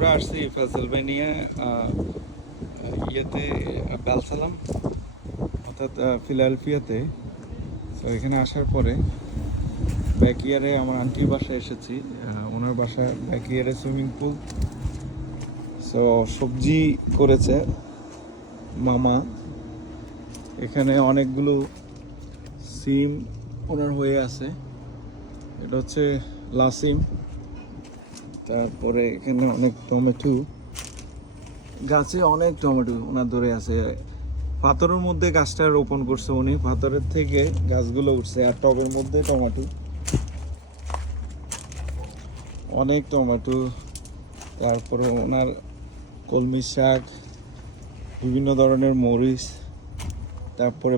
আমরা আসছি পেনসিলভেনিয়া ইয়েতে বেলসালাম অর্থাৎ ফিলাডেলফিয়াতে। তো এখানে আসার পরে ব্যাকইয়ারে আমার আন্টির বাসায় এসেছি। ওনার বাসায় ব্যাকইয়ারে সুইমিং পুল। সো সবজি করেছে মামা। এখানে অনেকগুলো সিম ওনার হয়ে আছে, এটা হচ্ছে লাসিম। তারপরে এখানে অনেক টমেটো গাছে, অনেক টমেটো ওনার ধরে আছে। পাথরের মধ্যে গাছটা রোপণ করছে উনি, পাথরের থেকে গাছগুলো উঠছে। আর টবের মধ্যে টমেটো, অনেক টমেটো। তারপরে ওনার কলমি শাক, বিভিন্ন ধরনের মরিচ, তারপরে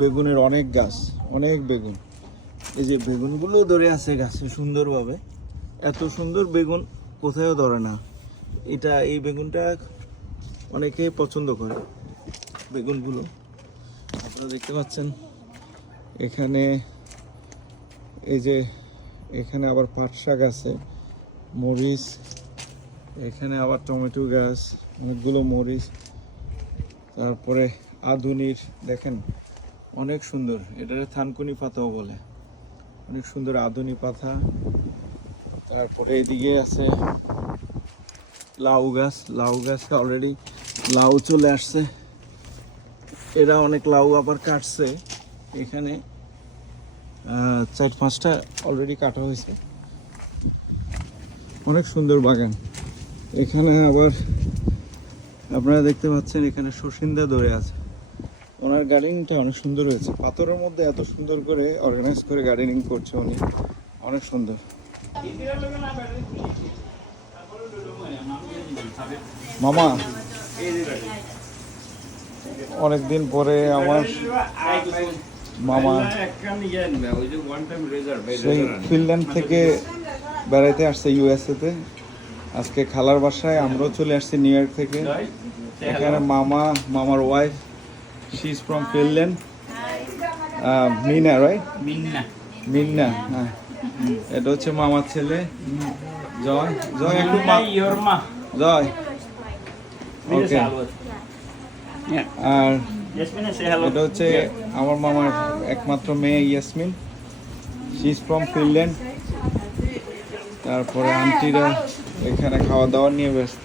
বেগুনের অনেক গাছ, অনেক বেগুন। এই যে বেগুনগুলো ধরে আছে গাছে সুন্দরভাবে। এত সুন্দর বেগুন কোথাও ধরে না। এই বেগুনটা অনেকে পছন্দ করে বেগুনগুলো। আপনারা দেখতে পাচ্ছেন এখানে, এই যে এখানে আবার পাট শাক আছে, মরিচ, এখানে আবার টমেটো গাছ, অনেকগুলো মরিচ। তারপরে আধুনির দেখেন অনেক সুন্দর, এটারে থানকুনি পাতাও বলে, অনেক সুন্দর আধুনি পাতা। তারপরে এদিকে আছে লাউ গাছ অলরেডি লাউ চলে আসছে। এরা অনেক লাউ আবার কাটছে। এখানে 4-5টা অলরেডি কাটা হয়েছে। অনেক সুন্দর বাগান। এখানে আবার আপনারা দেখতে পাচ্ছেন এখানে সসিন্দা ধরে আছে। ওনার গার্ডেনিংটা অনেক সুন্দর হয়েছে, পাথরের মধ্যে এত সুন্দর করে অর্গানাইজ করে গার্ডেনিং করছে উনি, অনেক সুন্দর। মামা, অনেকদিন পরে আমার মামা সেই ফিনল্যান্ড থেকে বেড়াইতে আসছে ইউএসএতে। আজকে খালার বাসায় আমরাও চলে আসছি নিউ ইয়র্ক থেকে। এখানে মামার wife, she is from Finland, Mina, right? Minna, হ্যাঁ। এটা হচ্ছে মামার ছেলে জয়। একটু জয়, ওকে। আর এটা হচ্ছে আমার মামার একমাত্র মেয়ে Yasmin, she is from Finland. তারপরে আন্টিরা এখানে খাওয়া দাওয়া নিয়ে ব্যস্ত।